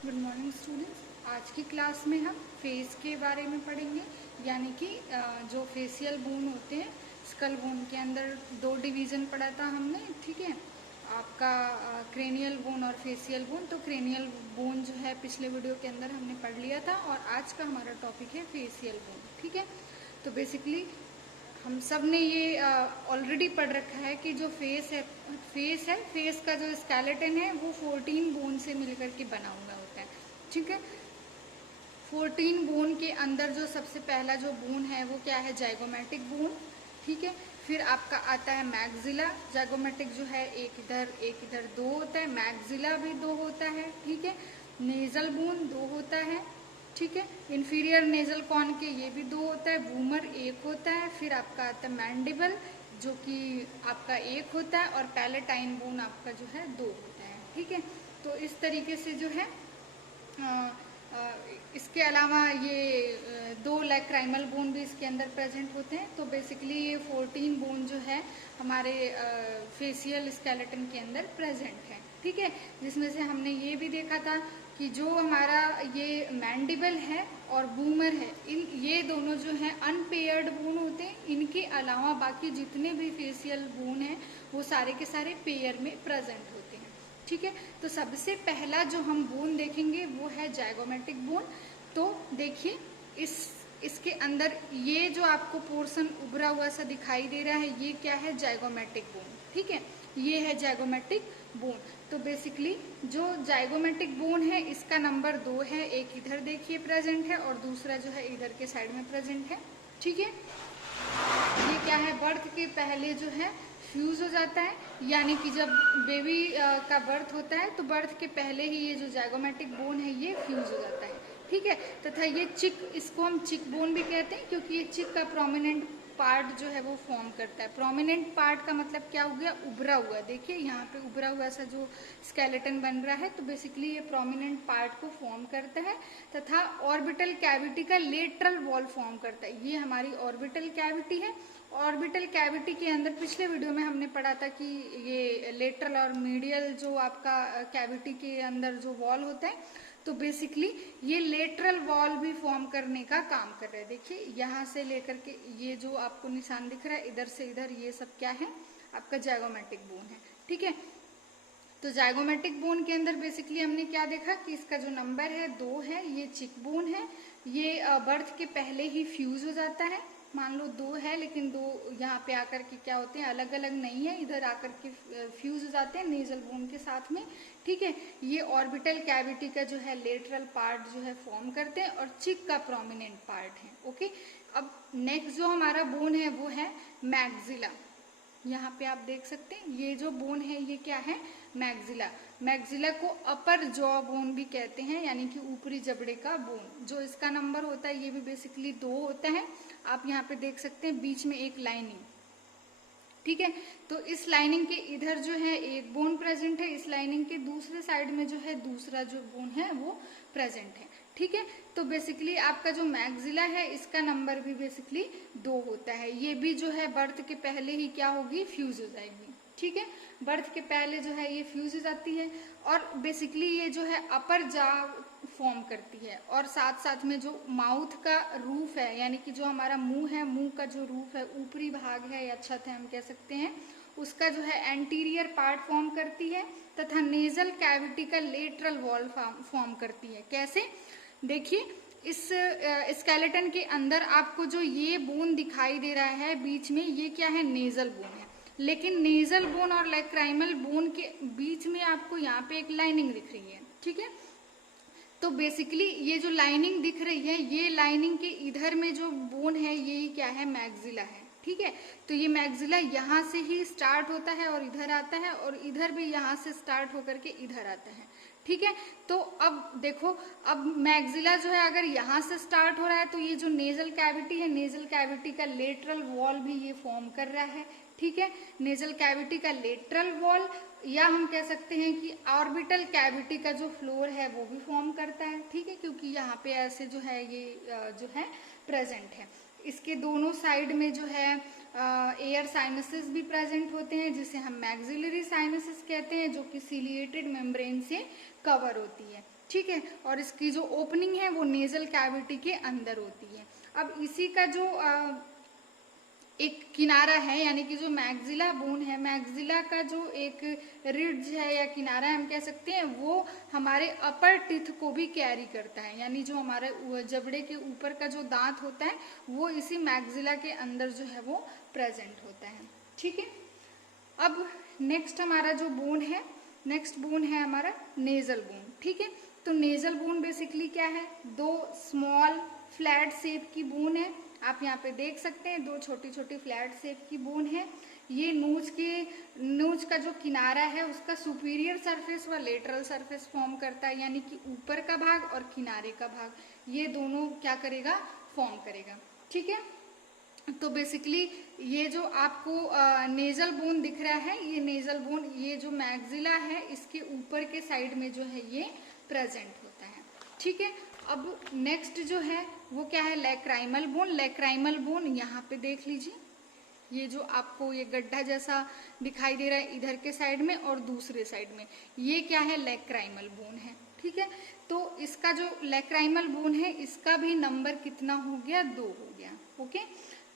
Good morning students. आज की class में हम फेस के बारे में पढ़ेंगे, यानी कि जो फेशियल बोन होते हैं, स्कल बोन के अंदर दो डिवीज़न पढ़ा था हमने। ठीक है, आपका क्रेनियल बोन और फेशियल बोन। तो क्रेनियल बोन जो है पिछले वीडियो के अंदर हमने पढ़ लिया था, और आज का हमारा टॉपिक है फेशियल बोन। ठीक है, तो बेसिकली हम सब ने ये ऑलरेडी पढ़ रखा है कि जो फेस का जो स्केलेटन है वो 14 बोन से मिलकर के बना हुआ होता है। ठीक है, 14 बोन के अंदर जो सबसे पहला जो बोन है वो क्या है? Zygomatic bone. ठीक है, फिर आपका आता है मैक्सिला। जाइगोमेटिक जो है एक इधर दो होता है, मैक्सिला भी दो होता है। ठीक है, नेजल बोन दो होता है। ठीक है, इंफीरियर नेजल कॉन के ये भी दो होता है, बूमर एक होता है। फिर आपका आता है मैंडिबल, जो कि आपका एक होता है, और पैलेटाइन बोन आपका जो है दो होता है। ठीक है, तो इस तरीके से जो है इसके अलावा ये दो लैक्राइमल बोन भी इसके अंदर प्रेजेंट होते हैं। तो बेसिकली ये 14 बोन जो है हमारे फेशियल स्केलेटन के अंदर प्रेजेंट है। ठीक है, जिसमें से हमने ये भी देखा था कि जो हमारा ये मैंडिबल है और बूमर है, ये दोनों जो हैं अनपेयर्ड बोन होते हैं। इनके अलावा बाकी जितने भी फेशियल बोन हैं वो सारे के सारे पेयर में प्रेजेंट होते हैं। ठीक है, तो सबसे पहला जो हम बोन देखेंगे वो है जाइगोमेटिक बोन। तो देखिए, इसके अंदर ये जो आपको पोर्शन उभरा हुआ सा दिखाई दे रहा है, ये क्या है? Zygomatic bone. ठीक है, ये है जाइगोमेटिक बोन। तो बेसिकली जो जाइगोमेटिक बोन है इसका नंबर 2 है। एक इधर देखिए प्रेजेंट है, और दूसरा जो है इधर के साइड में प्रेजेंट है। ठीक है, ये क्या है? बर्थ के पहले जो है फ्यूज हो जाता है, यानी कि जब बेबी का बर्थ होता है तो बर्थ के पहले ही ये जो जाइगोमेटिक बोन है ये फ्यूज हो जाता है। ठीक है, तथा ये चिक, इसको हम चिक बोन भी कहते हैं, क्योंकि ये चिक का प्रोमिनेंट पार्ट जो है वो फॉर्म करता है। प्रोमिनेंट पार्ट का मतलब क्या हो गया? उभरा हुआ। देखिए यहाँ पे उभरा हुआ सा जो स्केलेटन बन रहा है, तो बेसिकली ये प्रोमिनेंट पार्ट को फॉर्म करता है, तथा ऑर्बिटल कैविटी का लेटरल वॉल फॉर्म करता है। ये हमारी ऑर्बिटल कैविटी है। ऑर्बिटल कैविटी के अंदर पिछले वीडियो में हमने पढ़ा था कि ये लेटरल और मीडियल जो आपका कैविटी के अंदर जो वॉल होता है, तो बेसिकली ये लेटरल वॉल भी फॉर्म करने का काम कर रहा है। देखिए यहाँ से लेकर के ये जो आपको निशान दिख रहा है, इधर से इधर, ये सब क्या है? आपका जाइगोमेटिक बोन है। ठीक है, तो जाइगोमेटिक बोन के अंदर बेसिकली हमने क्या देखा कि इसका जो नंबर है 2 है। ये चिक बोन है, ये बर्थ के पहले ही फ्यूज हो जाता है। मान लो 2 है, लेकिन 2 यहाँ पे आकर के क्या होते हैं? अलग अलग नहीं है, इधर आकर के फ्यूज हो जाते हैं नेजल बोन के साथ में। ठीक है, ये ऑर्बिटल कैविटी का जो है लेटरल पार्ट जो है फॉर्म करते हैं, और चिक का प्रोमिनेंट पार्ट है। ओके, अब नेक्स्ट जो हमारा बोन है वो है मैक्सिला। यहाँ पे आप देख सकते हैं ये जो बोन है ये क्या है? मैक्सिला। मैक्सिला को अपर जॉ बोन भी कहते हैं, यानी कि ऊपरी जबड़े का बोन। जो इसका नंबर होता है ये भी बेसिकली 2 होता है। आप यहाँ पे देख सकते हैं बीच में एक लाइनिंग। ठीक है, तो इस लाइनिंग के इधर जो है एक बोन प्रेजेंट है, इस लाइनिंग के दूसरे साइड में जो है दूसरा जो बोन है वो प्रेजेंट है। ठीक है, तो बेसिकली आपका जो मैक्सिला है इसका नंबर भी बेसिकली 2 होता है। ये भी जो है बर्थ के पहले ही क्या होगी? फ्यूज हो जाएगी। ठीक है, बर्थ के पहले जो है ये फ्यूज हो जाती है, और बेसिकली ये जो है अपर जा फॉर्म करती है, और साथ साथ में जो माउथ का रूफ है, यानी कि जो हमारा मुंह है, मुंह का जो रूफ है, ऊपरी भाग है या छत है हम कह सकते हैं, उसका जो है एंटीरियर पार्ट फॉर्म करती है, तथा नेजल कैविटी का लेटरल वॉल फॉर्म करती है। कैसे? देखिए, इस स्केलेटन के अंदर आपको जो ये बोन दिखाई दे रहा है बीच में, ये क्या है? नेजल बोन है। लेकिन नेजल बोन और लैक्राइमल बोन के बीच में आपको यहाँ पे एक लाइनिंग दिख रही है। ठीक है, तो बेसिकली ये जो लाइनिंग दिख रही है, ये लाइनिंग के इधर में जो बोन है यही क्या है? मैक्सिला है। ठीक है, तो ये मैक्सिला यहाँ से ही स्टार्ट होता है और इधर आता है, और इधर भी यहाँ से स्टार्ट होकर के इधर आता है। ठीक है, तो अब देखो, अब मैक्सिला जो है अगर यहाँ से स्टार्ट हो रहा है, तो ये जो नेजल कैविटी है, नेजल कैविटी का लेटरल वॉल भी ये फॉर्म कर रहा है। ठीक है, नेजल कैविटी का लेटरल वॉल, या हम कह सकते हैं कि ऑर्बिटल कैविटी का जो फ्लोर है वो भी फॉर्म करता है। ठीक है, क्योंकि यहाँ पे ऐसे जो है ये जो है प्रेजेंट है। इसके दोनों साइड में जो है एयर साइनसेस भी प्रेजेंट होते हैं, जिसे हम मैक्सिलरी साइनसेस कहते हैं, जो कि सिलिएटेड मेम्ब्रेन से कवर होती है। ठीक है, और इसकी जो ओपनिंग है वो नेजल कैविटी के अंदर होती है। अब इसी का जो एक किनारा है, यानी कि जो मैक्सिला बोन है, मैक्सिला का जो एक रिड्ज है या किनारा हम कह सकते हैं, वो हमारे अपर टीथ को भी कैरी करता है, यानी जो हमारे जबड़े के ऊपर का जो दांत होता है वो इसी मैक्सिला के अंदर जो है वो प्रेजेंट होता है। ठीक है, अब नेक्स्ट हमारा जो बोन है, नेक्स्ट बोन है हमारा नेजल बोन। ठीक है, तो नेजल बोन बेसिकली क्या है, दो स्मॉल फ्लैट शेप की बोन है। आप यहाँ पे देख सकते हैं दो छोटी छोटी फ्लैट शेप की बोन है। ये नोज का जो किनारा है उसका सुपीरियर सरफेस व लेटरल सरफेस फॉर्म करता है, यानी कि ऊपर का भाग और किनारे का भाग, ये दोनों क्या करेगा, फॉर्म करेगा। ठीक है, तो बेसिकली ये जो आपको नेजल बोन दिख रहा है, ये नेजल बोन, ये जो मैक्सिला है इसके ऊपर के साइड में जो है ये प्रेजेंट होता है। ठीक है, अब नेक्स्ट जो है वो क्या है, लैक्राइमल बोन। लैक्राइमल बोन यहाँ पे देख लीजिए, ये जो आपको ये गड्ढा जैसा दिखाई दे रहा है इधर के साइड में और दूसरे साइड में, ये क्या है, लैक्राइमल बोन है। ठीक है, तो इसका जो लैक्राइमल बोन है इसका भी नंबर कितना हो गया, 2 हो गया। ओके,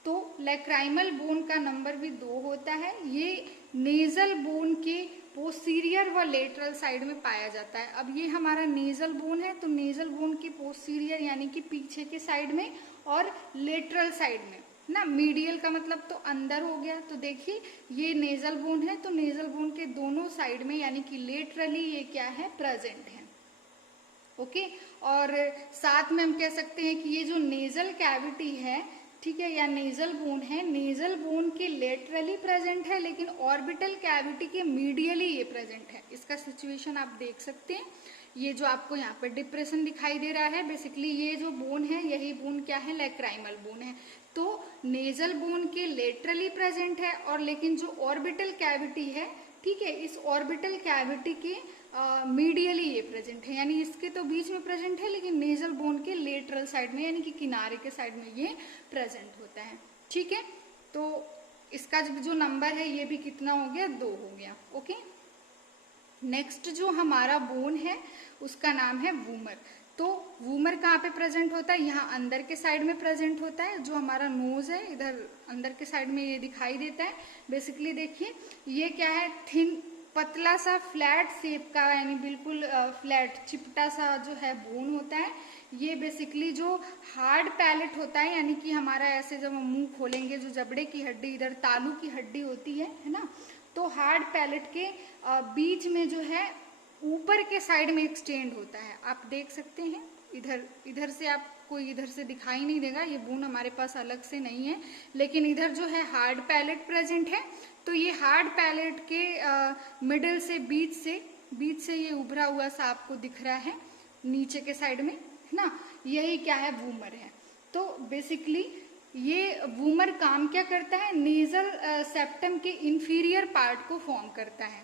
तो लैक्राइमल बोन का नंबर भी 2 होता है। ये नेजल बोन के पोस्टीरियर व लेटरल साइड में पाया जाता है। अब ये हमारा नेजल बोन है, तो नेजल बोन के पोस्टीरियर यानी कि पीछे के साइड में और लेटरल साइड में ना, मीडियल का मतलब तो अंदर हो गया। तो देखिए ये नेजल बोन है, तो नेजल बोन के दोनों साइड में यानी कि लेटरली ये क्या है, प्रेजेंट है। ओके, और साथ में हम कह सकते हैं कि ये जो नेजल कैविटी है, ठीक है, या नेजल बोन है, नेजल बोन के लेटरली प्रेजेंट है, लेकिन ऑर्बिटल कैविटी के मीडियली ये प्रेजेंट है। इसका सिचुएशन आप देख सकते हैं, ये जो आपको यहाँ पे डिप्रेशन दिखाई दे रहा है, बेसिकली ये जो बोन है यही बोन क्या है, लैक्राइमल बोन है। तो नेजल बोन के लेटरली प्रेजेंट है, और लेकिन जो ऑर्बिटल कैविटी है, ठीक है, इस ऑर्बिटल कैविटी के मीडियली ये प्रेजेंट है, यानी इसके तो बीच में प्रेजेंट है, लेकिन नेजल बोन के लेटरल साइड में यानी कि किनारे के साइड में ये प्रेजेंट होता है। ठीक है, तो इसका जो नंबर है ये भी कितना हो गया, 2 हो गया। ओके, नेक्स्ट जो हमारा बोन है उसका नाम है वूमर। तो वूमर कहाँ पे प्रेजेंट होता है, यहाँ अंदर के साइड में प्रेजेंट होता है। जो हमारा नोज है इधर अंदर के साइड में ये दिखाई देता है। बेसिकली देखिए ये क्या है, थिन पतला सा फ्लैट शेप का, यानी बिल्कुल फ्लैट चिपटा सा जो है बोन होता है। ये बेसिकली जो हार्ड पैलेट होता है, यानी कि हमारा ऐसे जब हम मुंह खोलेंगे, जो जबड़े की हड्डी, इधर तालू की हड्डी होती है ना, तो हार्ड पैलेट के बीच में जो है ऊपर के साइड में एक्सटेंड होता है। आप देख सकते हैं इधर से आपको इधर से दिखाई नहीं देगा, ये बोन हमारे पास अलग से नहीं है, लेकिन इधर जो है हार्ड पैलेट प्रेजेंट है। तो ये हार्ड पैलेट के मिडिल से बीच से ये उभरा हुआ सा आपको दिख रहा है नीचे के साइड में, है ना, यही क्या है, वूमर है। तो बेसिकली ये वूमर काम क्या करता है, नेजल सेप्टम के इंफीरियर पार्ट को फॉर्म करता है।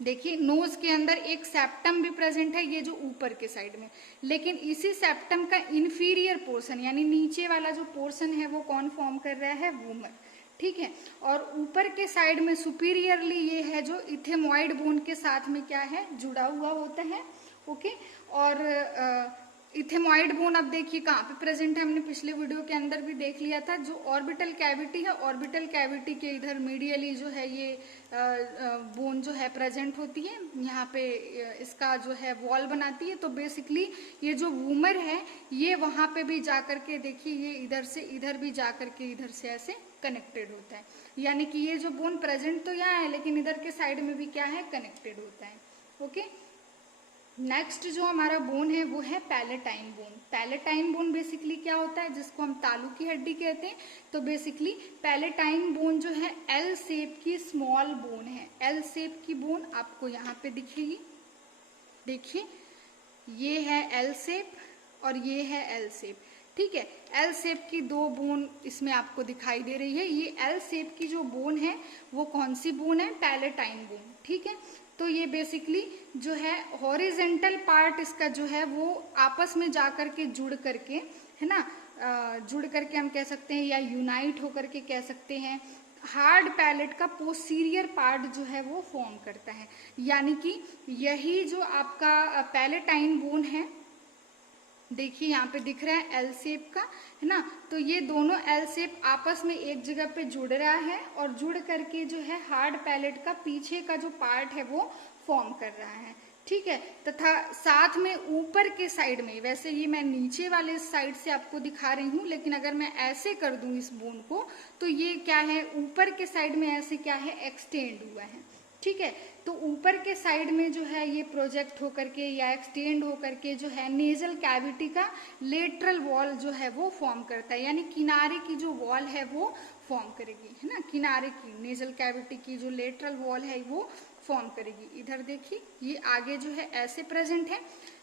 देखिए नोज के अंदर एक सेप्टम भी प्रेजेंट है, ये जो ऊपर के साइड में, लेकिन इसी सेप्टम का इंफीरियर पोर्शन यानी नीचे वाला जो पोर्शन है वो कौन फॉर्म कर रहा है, वूमर। ठीक है, और ऊपर के साइड में सुपीरियरली ये है जो इथेमॉइड बोन के साथ में क्या है, जुड़ा हुआ होता है। ओके, और इथेमॉइड बोन अब देखिए कहाँ पे प्रेजेंट है, हमने पिछले वीडियो के अंदर भी देख लिया था। जो ऑर्बिटल कैविटी है, ऑर्बिटल कैविटी के इधर मीडियली जो है ये बोन जो है प्रेजेंट होती है, यहाँ पे इसका जो है वॉल बनाती है। तो बेसिकली ये जो वूमर है ये वहाँ पे भी जा करके देखिए ये इधर से इधर भी जा करके इधर से ऐसे कनेक्टेड होता है, यानी कि ये जो बोन प्रेजेंट तो यहाँ है लेकिन इधर के साइड में भी क्या है, कनेक्टेड होता है। ओके, नेक्स्ट जो हमारा बोन है वो है palatine bone. Palatine bone basically क्या होता है, जिसको हम तालू की हड्डी कहते हैं। तो बेसिकली पैलेटाइन बोन जो है एल शेप की स्मॉल बोन है। एल शेप की बोन आपको यहाँ पे दिखेगी, देखिए ये है एल शेप और ये है एल शेप। ठीक है, एल शेप की 2 बोन इसमें आपको दिखाई दे रही है। ये एल शेप की जो बोन है वो कौन सी बोन है, पैलेटाइन बोन। ठीक है, तो ये बेसिकली जो है हॉरिजेंटल पार्ट इसका जो है वो आपस में जा करके जुड़ करके, है ना, जुड़ करके हम कह सकते हैं या यूनाइट होकर के कह सकते हैं, हार्ड पैलेट का पोस्टीरियर पार्ट जो है वो फॉर्म करता है। यानी कि यही जो आपका पैलेटाइन बोन है, देखिए यहाँ पे दिख रहा है एल शेप का, है ना, तो ये दोनों एल शेप आपस में एक जगह पे जुड़ रहा है और जुड़ करके जो है हार्ड पैलेट का पीछे का जो पार्ट है वो फॉर्म कर रहा है, ठीक है। तथा साथ में ऊपर के साइड में, वैसे ये मैं नीचे वाले साइड से आपको दिखा रही हूँ, लेकिन अगर मैं ऐसे कर दूं इस बोन को तो ये क्या है, ऊपर के साइड में ऐसे क्या है, एक्सटेंड हुआ है, ठीक है। तो ऊपर के साइड में जो है ये प्रोजेक्ट होकर के या एक्सटेंड होकर के जो है नेजल कैविटी का लेटरल वॉल जो है वो फॉर्म करता है, यानी किनारे की जो वॉल है वो फॉर्म करेगी, है ना, किनारे की नेजल कैविटी की जो लेटरल वॉल है वो फॉर्म करेगी। इधर देखिए ये आगे जो है ऐसे प्रेजेंट है,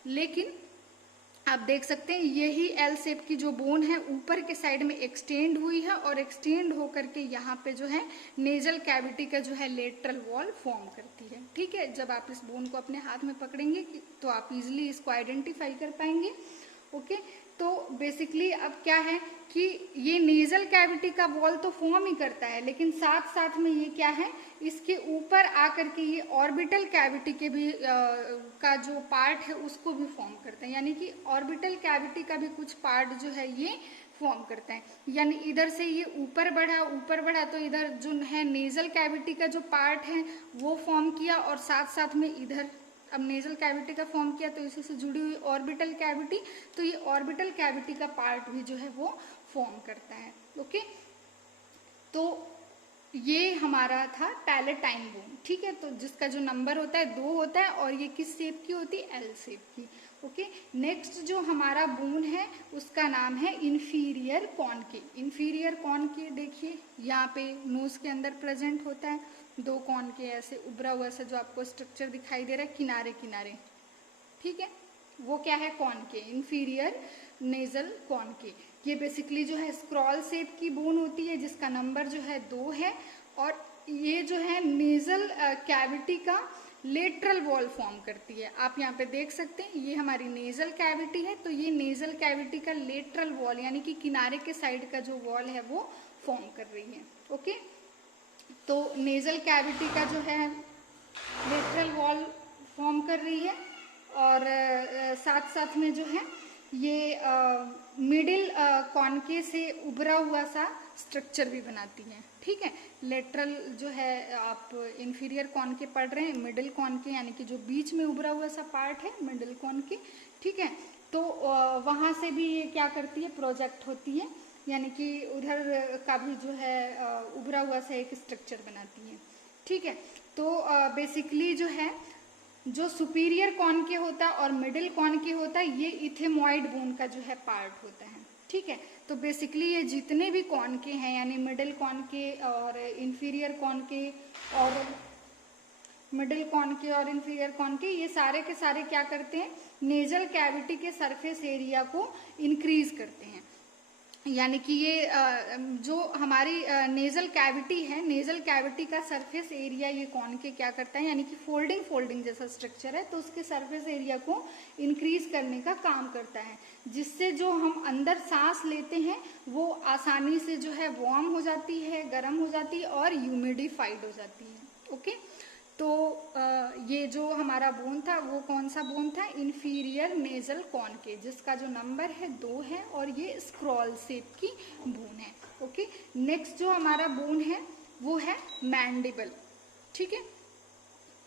लेकिन आप देख सकते हैं यही एल शेप की जो बोन है ऊपर के साइड में एक्सटेंड हुई है और एक्सटेंड होकर के यहाँ पे जो है नेजल कैविटी का जो है लेटरल वॉल फॉर्म करती है, ठीक है। जब आप इस बोन को अपने हाथ में पकड़ेंगे तो आप इजिली इसको आइडेंटिफाई कर पाएंगे, ओके। तो बेसिकली अब क्या है कि ये नेजल कैविटी का वॉल तो फॉर्म ही करता है, लेकिन साथ साथ में ये क्या है, इसके ऊपर आकर के ये ऑर्बिटल कैविटी के भी का जो पार्ट है उसको भी फॉर्म करता है, यानी कि ऑर्बिटल कैविटी का भी कुछ पार्ट जो है ये फॉर्म करता है। यानी इधर से ये ऊपर बढ़ा तो इधर जो है नेजल कैविटी का जो पार्ट है वो फॉर्म किया, और साथ साथ में इधर अब नेजल कैविटी का फॉर्म किया तो इसी से जुड़ी हुई ऑर्बिटल कैविटी, तो ये ऑर्बिटल कैविटी का पार्ट भी जो है वो फॉर्म करता है, ओके। तो ये हमारा था पैलेटाइन बोन, ठीक है। तो जिसका जो नंबर होता है 2 होता है और ये किस शेप की होती है, एल शेप की, ओके। नेक्स्ट जो हमारा बोन है उसका नाम है इंफीरियर कॉनके। इंफीरियर कॉनके देखिए यहाँ पे नोज के अंदर प्रेजेंट होता है, 2 कॉनके ऐसे उभरा हुआ सा जो आपको स्ट्रक्चर दिखाई दे रहा है किनारे किनारे, ठीक है, वो क्या है, कॉनके, इंफीरियर नेजल कॉनके। ये बेसिकली जो है स्क्रॉल शेप की बोन होती है जिसका नंबर जो है 2 है, और ये जो है नेजल कैविटी का लेटरल वॉल फॉर्म करती है। आप यहाँ पे देख सकते हैं ये हमारी नेजल कैविटी है, तो ये नेजल कैविटी का लेटरल वॉल यानी कि किनारे के साइड का जो वॉल है वो फॉर्म कर रही है, ओके। तो नेजल कैविटी का जो है लेटरल वॉल फॉर्म कर रही है, और साथ साथ में जो है ये मिडिल कॉनके से उभरा हुआ सा स्ट्रक्चर भी बनाती है, ठीक है। लेटरल जो है आप इंफीरियर कॉनके पढ़ रहे हैं, मिडिल कॉनके यानी कि जो बीच में उभरा हुआ सा पार्ट है मिडिल कॉनके, ठीक है। तो वहाँ से भी ये क्या करती है, प्रोजेक्ट होती है, यानी कि उधर का भी जो है उभरा हुआ सा एक स्ट्रक्चर बनाती है, ठीक है। तो बेसिकली जो है जो सुपीरियर कॉनके होता है और मिडिल कॉनके होता है ये इथेमॉइड बोन का जो है पार्ट होता है, ठीक है। तो बेसिकली ये जितने भी कॉनके हैं यानी मिडिल कॉनके और इंफीरियर कॉनके और मिडिल कॉनके और इंफीरियर कॉनके, ये सारे के सारे क्या करते हैं, नेजल कैविटी के सरफेस एरिया को इंक्रीज करते हैं। यानी कि ये जो हमारी नेजल कैविटी है, नेजल कैविटी का सरफेस एरिया ये कॉनके क्या करता है, यानी कि फोल्डिंग जैसा स्ट्रक्चर है, तो उसके सरफेस एरिया को इंक्रीज करने का काम करता है, जिससे जो हम अंदर सांस लेते हैं वो आसानी से जो है वार्म हो जाती है, गर्म हो जाती है और ह्यूमिडिफाइड हो जाती है, ओके। तो ये जो हमारा बोन था वो कौन सा बोन था, इंफीरियर नेजल कॉनके, जिसका जो नंबर है 2 है और ये स्क्रॉल शेप की बोन है, ओके। नेक्स्ट जो हमारा बोन है वो है मैंडिबल, ठीक है,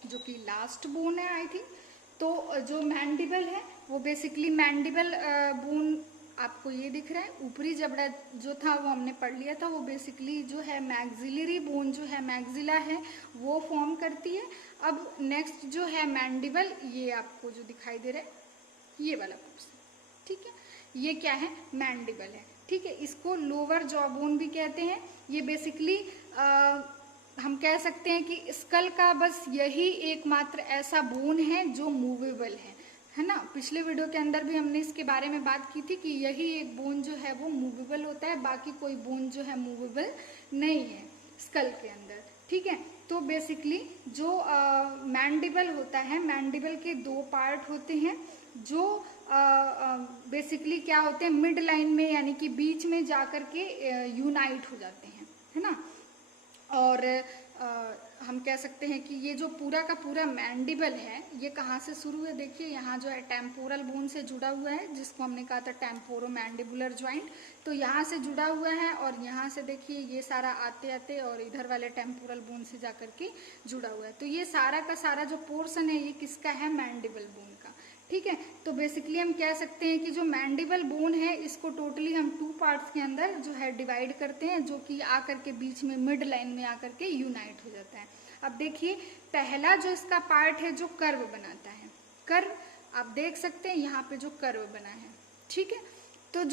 जो कि लास्ट बोन है आई थिंक। तो जो मैंडिबल है वो बेसिकली मैंडिबल बोन आपको ये दिख रहा है, ऊपरी जबड़ा जो था वो हमने पढ़ लिया था, वो बेसिकली जो है मैक्सिलरी बोन जो है मैक्सिला है वो फॉर्म करती है। अब नेक्स्ट जो है मैंडिबल, ये आपको जो दिखाई दे रहा है ये वाला पोर्शन, ठीक है, ये क्या है, मैंडिबल है, ठीक है। इसको लोअर जॉ बोन भी कहते हैं। ये बेसिकली हम कह सकते हैं कि स्कल का बस यही एकमात्र ऐसा बोन है जो मूवेबल है ना। पिछले वीडियो के अंदर भी हमने इसके बारे में बात की थी कि यही एक बोन जो है वो मूवेबल होता है, बाकी कोई बोन जो है मूवेबल नहीं है स्कल के अंदर, ठीक है। तो बेसिकली जो मैंडिबल होता है, मैंडिबल के दो पार्ट होते हैं जो बेसिकली क्या होते हैं, मिड लाइन में यानी कि बीच में जाकर के यूनाइट हो जाते हैं, है ना। और हम कह सकते हैं कि ये जो पूरा का पूरा मैंडिबल है ये कहाँ से शुरू है, देखिए यहाँ जो है टेम्पोरल बोन से जुड़ा हुआ है, जिसको हमने कहा था टेम्पोरो मैंडिबुलर ज्वाइंट, तो यहाँ से जुड़ा हुआ है। और यहाँ से देखिए ये सारा आते आते और इधर वाले टेम्पोरल बोन से जाकर के जुड़ा हुआ है। तो ये सारा का सारा जो पोर्शन है ये किसका है, मैंडिबल बोन का, ठीक है। तो बेसिकली हम कह सकते हैं कि जो मैंडिबल बोन है इसको टोटली हम 2 पार्ट्स के अंदर जो है डिवाइड करते हैं, जो कि आकर के बीच में मिड लाइन में आकर के यूनाइट हो जाता है। अब देखिए पहला जो इसका पार्ट है जो कर्व बनाता है, कर्व आप देख सकते हैं यहाँ पे जो कर्व बना है, ठीक है। तो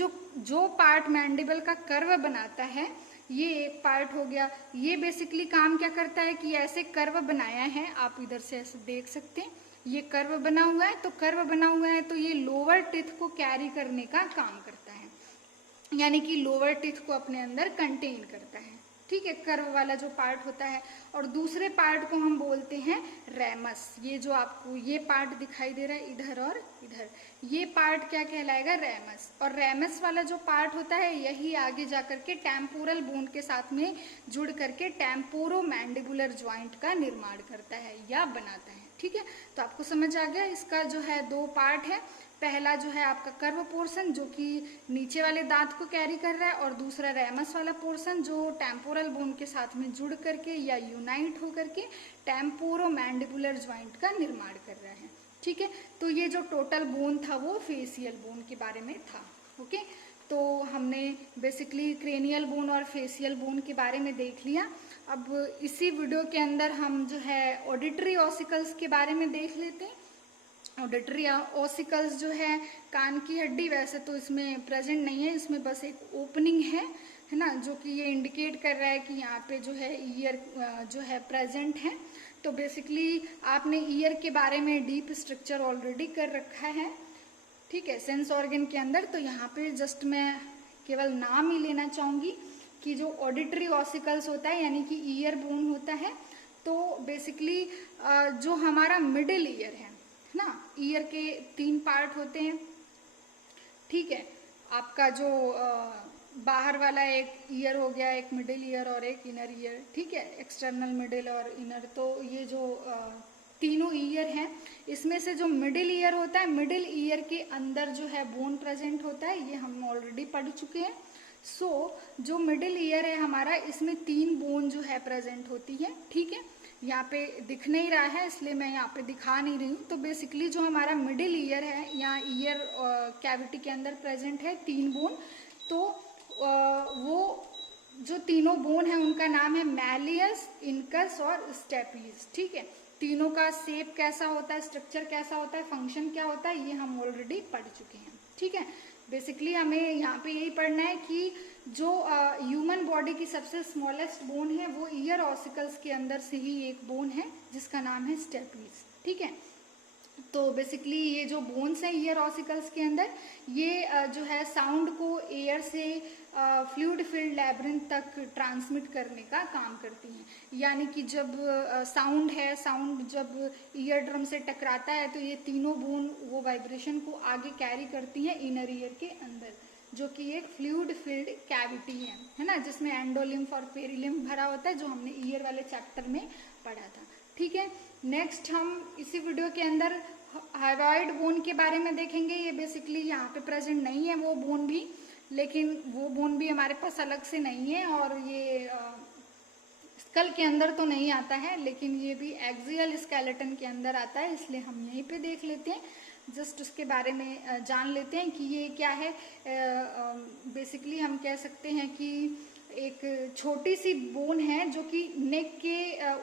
जो पार्ट मैंडिबल का कर्व बनाता है ये एक पार्ट हो गया। ये बेसिकली काम क्या करता है कि ऐसे कर्व बनाया है, आप इधर से ऐसे देख सकते हैं, ये कर्व बना हुआ है। तो कर्व बना हुआ है तो ये लोअर टिथ को कैरी करने का काम करता है, यानी कि लोअर टिथ को अपने अंदर कंटेन करता है, ठीक है, कर्व वाला जो पार्ट होता है। और दूसरे पार्ट को हम बोलते हैं रेमस। ये जो आपको ये पार्ट दिखाई दे रहा है इधर और इधर, ये पार्ट क्या कहलाएगा, रेमस। और रेमस वाला जो पार्ट होता है यही आगे जाकर के टेम्पोरल बोन के साथ में जुड़ करके टेम्पोरो मैंडिबुलर ज्वाइंट का निर्माण करता है या बनाता है, ठीक है। तो आपको समझ आ गया, इसका जो है 2 पार्ट है। पहला जो है आपका कर्व पोर्शन जो कि नीचे वाले दांत को कैरी कर रहा है, और दूसरा रेमस वाला पोर्शन जो टेम्पोरल बोन के साथ में जुड़ करके या यूनाइट होकर के टेम्पोरो मैंडिबुलर ज्वाइंट का निर्माण कर रहा है, ठीक है। तो ये जो टोटल बोन था वो फेसियल बोन के बारे में था, ओके। तो हमने बेसिकली क्रेनियल बोन और फेसियल बोन के बारे में देख लिया। अब इसी वीडियो के अंदर हम जो है ऑडिटरी ऑसिकल्स के बारे में देख लेते हैं। ऑडिटरी ऑसिकल्स जो है कान की हड्डी, वैसे तो इसमें प्रेजेंट नहीं है, इसमें बस एक ओपनिंग है ना, जो कि ये इंडिकेट कर रहा है कि यहाँ पे जो है ईयर जो है प्रेजेंट है। तो बेसिकली आपने ईयर के बारे में डीप स्ट्रक्चर ऑलरेडी कर रखा है, ठीक है, सेंस ऑर्गन के अंदर। तो यहाँ पे जस्ट मैं केवल नाम ही लेना चाहूँगी कि जो ऑडिटरी ऑसिकल्स होता है यानी कि ईयर बोन होता है, तो बेसिकली जो हमारा मिडिल ईयर है ना, ईयर के 3 पार्ट होते हैं, ठीक है। आपका जो बाहर वाला एक ईयर हो गया, एक मिडिल ईयर और एक इनर ईयर, ठीक है, एक्सटर्नल मिडिल और इनर। तो ये जो तीनों ईयर हैं, इसमें से जो मिडिल ईयर होता है, मिडिल ईयर के अंदर जो है बोन प्रेजेंट होता है, ये हम ऑलरेडी पढ़ चुके हैं। जो मिडिल ईयर है हमारा, इसमें 3 बोन जो है प्रेजेंट होती है, ठीक है। यहाँ पे दिख नहीं रहा है इसलिए मैं यहाँ पे दिखा नहीं रही हूँ। तो बेसिकली जो हमारा मिडिल ईयर है, यहाँ ईयर कैविटी के अंदर प्रेजेंट है 3 बोन। तो वो जो तीनों बोन है उनका नाम है मैलियस, इनकस और स्टेपीज, ठीक है। तीनों का शेप कैसा होता है, स्ट्रक्चर कैसा होता है, फंक्शन क्या होता है, ये हम ऑलरेडी पढ़ चुके हैं, ठीक है। बेसिकली हमें यहाँ पे यही पढ़ना है कि जो ह्यूमन बॉडी की सबसे स्मॉलेस्ट बोन है वो ईयर ऑसिकल्स के अंदर से ही एक बोन है जिसका नाम है स्टेपीज, ठीक है। तो बेसिकली ये जो बोन्स हैं ईयर ऑसिकल्स के अंदर, ये जो है साउंड को एयर से फ्लूइड फिल्ड लैब्रिंथ तक ट्रांसमिट करने का काम करती हैं। यानी कि जब साउंड है, साउंड जब ईयर ड्रम से टकराता है तो ये तीनों बोन वो वाइब्रेशन को आगे कैरी करती हैं इनर ईयर के अंदर, जो कि एक फ्लूइड फिल्ड कैविटी है ना, जिसमें एंडोलिम्फ और पेरिलिम्फ भरा होता है, जो हमने ईयर वाले चैप्टर में पढ़ा था, ठीक है। नेक्स्ट हम इसी वीडियो के अंदर हाइवाइड बोन के बारे में देखेंगे। ये बेसिकली यहाँ पे प्रेजेंट नहीं है वो बोन भी, लेकिन वो बोन भी हमारे पास अलग से नहीं है, और ये स्कल के अंदर तो नहीं आता है, लेकिन ये भी एक्सियल स्केलेटन के अंदर आता है, इसलिए हम यहीं पे देख लेते हैं, जस्ट उसके बारे में जान लेते हैं कि ये क्या है। बेसिकली हम कह सकते हैं कि एक छोटी सी बोन है जो कि नेक के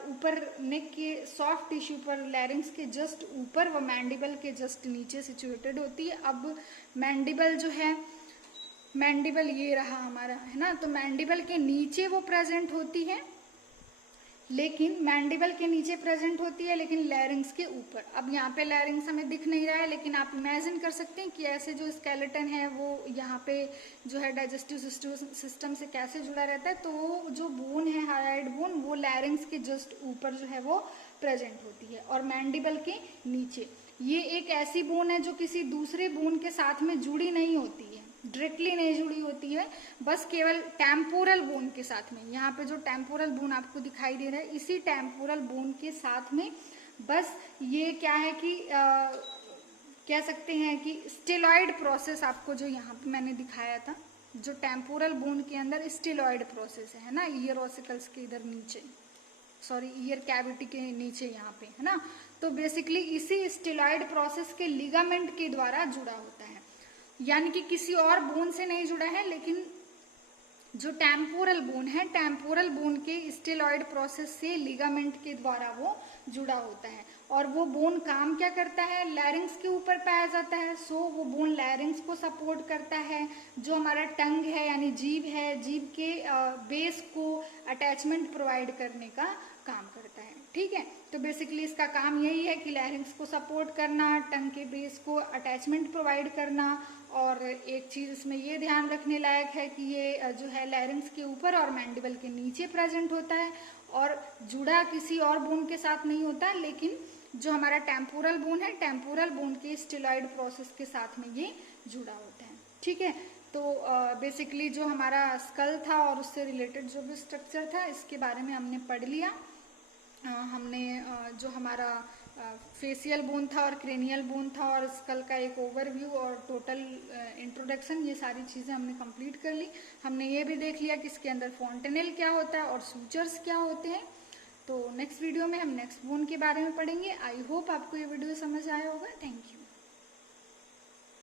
ऊपर, नेक के सॉफ्ट टिश्यू पर, लैरिंग्स के जस्ट ऊपर व मैंडिबल के जस्ट नीचे सिचुएटेड होती है। अब मैंडिबल जो है, मैंडिबल ये रहा हमारा, है ना, तो मैंडिबल के नीचे वो प्रेजेंट होती है, लेकिन मैंडिबल के नीचे प्रेजेंट होती है, लेकिन लैरिंग्स के ऊपर। अब यहाँ पे लैरिंग्स हमें दिख नहीं रहा है, लेकिन आप इमेजिन कर सकते हैं कि ऐसे जो स्केलेटन है वो यहाँ पे जो है डाइजेस्टिव सिस्टम से कैसे जुड़ा रहता है। तो वो जो बोन है हाइड बोन, वो लैरिंग्स के जस्ट ऊपर जो है वो प्रेजेंट होती है, और मैंडिबल के नीचे। ये एक ऐसी बोन है जो किसी दूसरे बोन के साथ में जुड़ी नहीं होती है, डायरेक्टली नहीं जुड़ी होती है, बस केवल टेम्पोरल बोन के साथ में। यहाँ पे जो टेम्पोरल बोन आपको दिखाई दे रहा है, इसी टेम्पोरल बोन के साथ में बस ये क्या है कि कह सकते हैं कि स्टेलॉइड प्रोसेस, आपको जो यहाँ पे मैंने दिखाया था, जो टेम्पोरल बोन के अंदर स्टेलॉइड प्रोसेस है ना, ईयर ऑसिकल्स के इधर नीचे, सॉरी ईयर कैविटी के नीचे यहाँ पे, है ना। तो बेसिकली इसी स्टेलॉइड प्रोसेस के लिगामेंट के द्वारा जुड़ा होता है, यानी कि किसी और बोन से नहीं जुड़ा है, लेकिन जो टेम्पोरल बोन है, टेम्पोरल बोन के स्टेलॉइड प्रोसेस से लिगामेंट के द्वारा वो जुड़ा होता है। और वो बोन काम क्या करता है, लैरिंग्स के ऊपर पाया जाता है, सो वो बोन लैरिंग्स को सपोर्ट करता है। जो हमारा टंग है यानी जीभ है, जीभ के बेस को अटैचमेंट प्रोवाइड करने का काम करता है, ठीक है। तो बेसिकली इसका काम यही है कि लैरिंग्स को सपोर्ट करना, टंग के बेस को अटैचमेंट प्रोवाइड करना। और एक चीज इसमें ये ध्यान रखने लायक है कि ये जो है लैरिंग्स के ऊपर और मैंडिबल के नीचे प्रेजेंट होता है, और जुड़ा किसी और बोन के साथ नहीं होता, लेकिन जो हमारा टेम्पोरल बोन है, टेम्पोरल बोन के स्टेलॉइड प्रोसेस के साथ में ये जुड़ा होता है, ठीक है। तो बेसिकली जो हमारा स्कल था और उससे रिलेटेड जो भी स्ट्रक्चर था, इसके बारे में हमने पढ़ लिया। हमने जो हमारा फेशियल बोन था और क्रेनियल बोन था और स्कल का एक ओवरव्यू और टोटल इंट्रोडक्शन, ये सारी चीज़ें हमने कंप्लीट कर ली। हमने ये भी देख लिया कि इसके अंदर फॉन्टेनेल क्या होता है और सूचर्स क्या होते हैं। तो नेक्स्ट वीडियो में हम नेक्स्ट बोन के बारे में पढ़ेंगे। आई होप आपको ये वीडियो समझ आया होगा। Thank you.